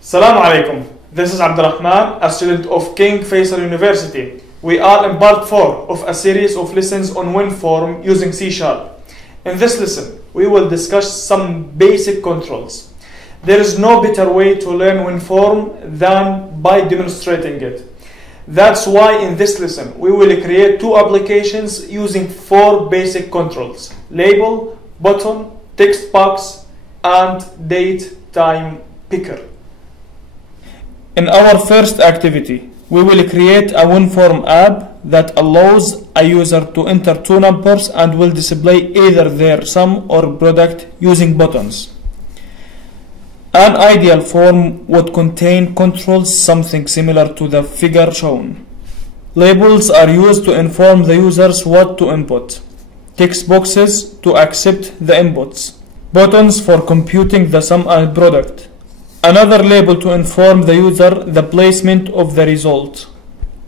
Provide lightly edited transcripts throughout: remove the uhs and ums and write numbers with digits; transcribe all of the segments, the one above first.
Assalamu alaikum. This is Abdulrhman, a student of King Faisal University. We are in part 4 of a series of lessons on WinForm using C#. In this lesson, we will discuss some basic controls. There is no better way to learn WinForm than by demonstrating it. That's why in this lesson, we will create 2 applications using 4 basic controls: label, button, text box, and DateTimePicker. In our first activity, we will create a WinForm app that allows a user to enter 2 numbers and will display either their sum or product using buttons. An ideal form would contain controls something similar to the figure shown. Labels are used to inform the users what to input. Text boxes to accept the inputs. Buttons for computing the sum and product. Another label to inform the user the placement of the result.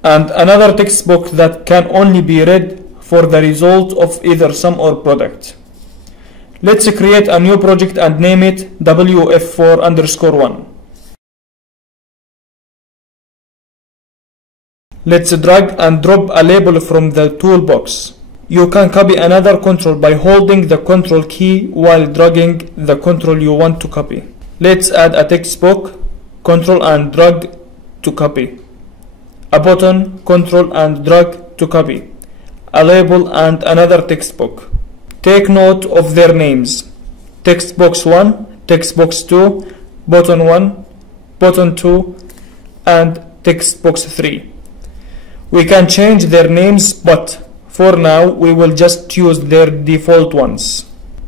And another text box that can only be read for the result of either sum or product. Let's create a new project and name it WF4_1. Let's drag and drop a label from the toolbox. You can copy another control by holding the control key while dragging the control you want to copy. Let's add a text box, control and drag to copy. A button, control and drag to copy. A label and another text box. Take note of their names: text box 1, text box 2, button 1, button 2, and text box 3. We can change their names, but for now we will just use their default ones.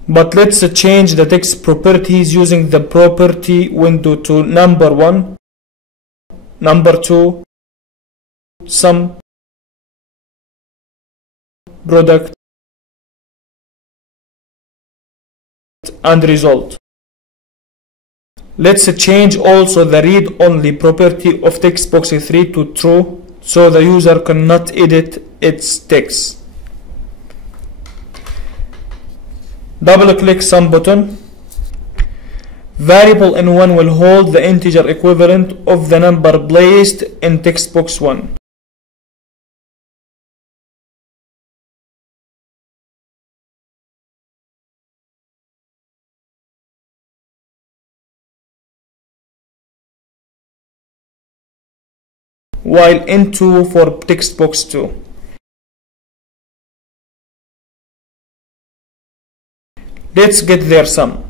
But let's change the text properties using the property window to number 1, number 2, sum, product, and result. Let's change also the read-only property of text box 3 to true, so the user cannot edit its text. Double-click sum button. Variable in1 will hold the integer equivalent of the number placed in text box 1. While in2 for text box 2. Let's get their sum.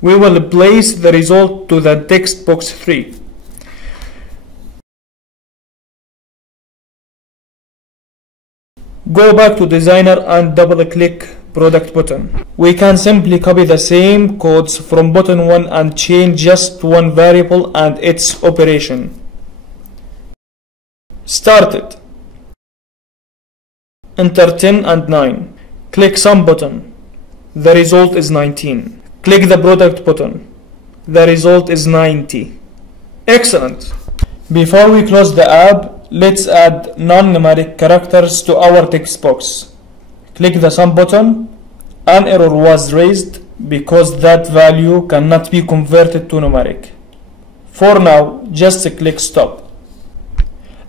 We will place the result to the text box 3. Go back to designer and double-click product button. We can simply copy the same codes from button 1 and change just one variable and its operation. Started. Enter 10 and 9. Click sum button. The result is 19. Click the product button. The result is 90. Excellent. Before we close the app, let's add non-numeric characters to our text box. Click the sum button. An error was raised because that value cannot be converted to numeric. For now, just click stop.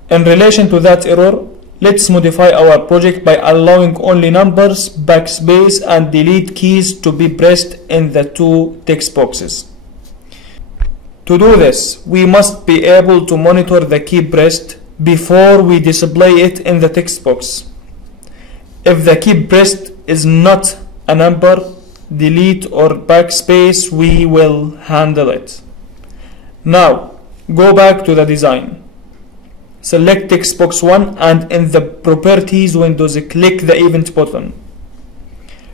In relation to that error, let's modify our project by allowing only numbers, backspace, and delete keys to be pressed in the 2 text boxes. To do this, we must be able to monitor the key pressed before we display it in the text box. If the key pressed is not a number, delete or backspace, we will handle it. Now, go back to the design. Select text box 1 and in the properties windows click the event button.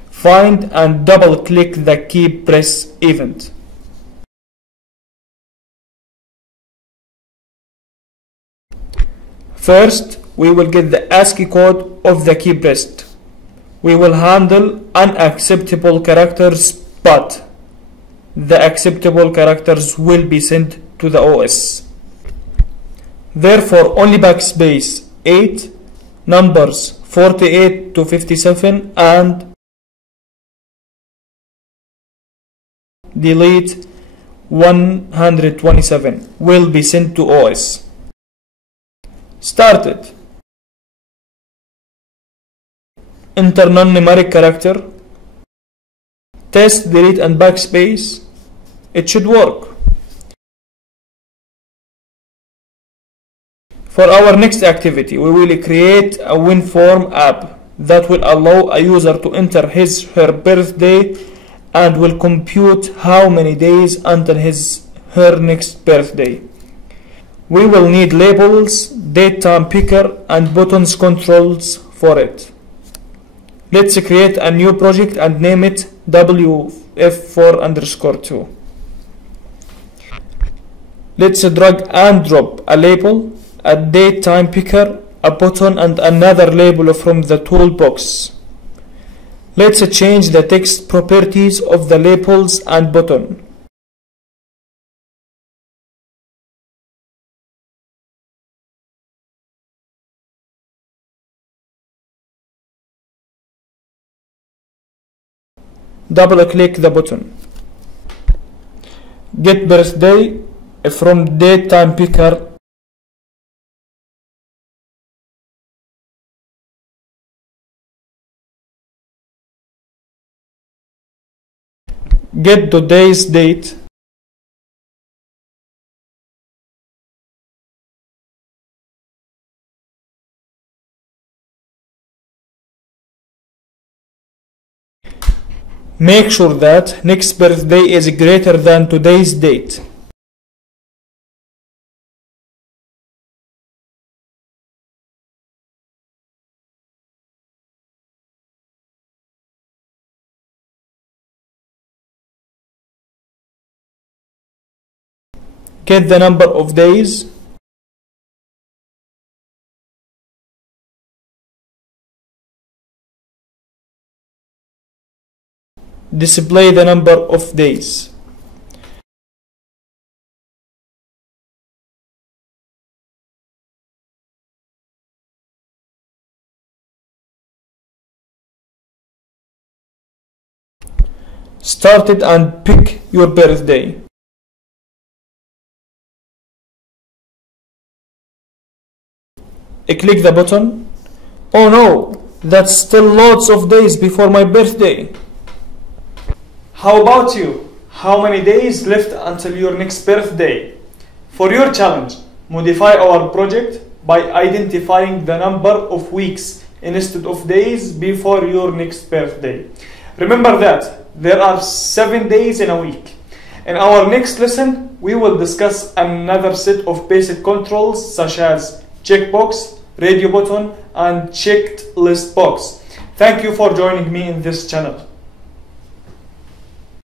Find and double click the key press event. First, we will get the ASCII code of the key pressed. We will handle unacceptable characters, but the acceptable characters will be sent to the OS. Therefore, only backspace 8, numbers 48 to 57, and delete 127 will be sent to OS. Started. Enter non-numeric character. Test, delete and backspace. It should work. For our next activity, we will create a WinForm app that will allow a user to enter his/her birthday and will compute how many days until his/her next birthday. We will need labels, DateTimePicker and buttons controls for it. Let's create a new project and name it WF4_2. Let's drag and drop a label, a DateTimePicker, a button and another label from the toolbox. Let's change the text properties of the labels and button. Double click the button. Get birthday from DateTimePicker. Get today's date. Make sure that next birthday is greater than today's date. Get the number of days. Display the number of days. Start it and pick your birthday. Click the button. Oh no, that's still lots of days before my birthday. How about you? How many days left until your next birthday? For your challenge, modify our project by identifying the number of weeks instead of days before your next birthday. Remember that there are 7 days in a week. In our next lesson, we will discuss another set of basic controls such as checkbox, radio button, and checked list box. Thank you for joining me in this channel.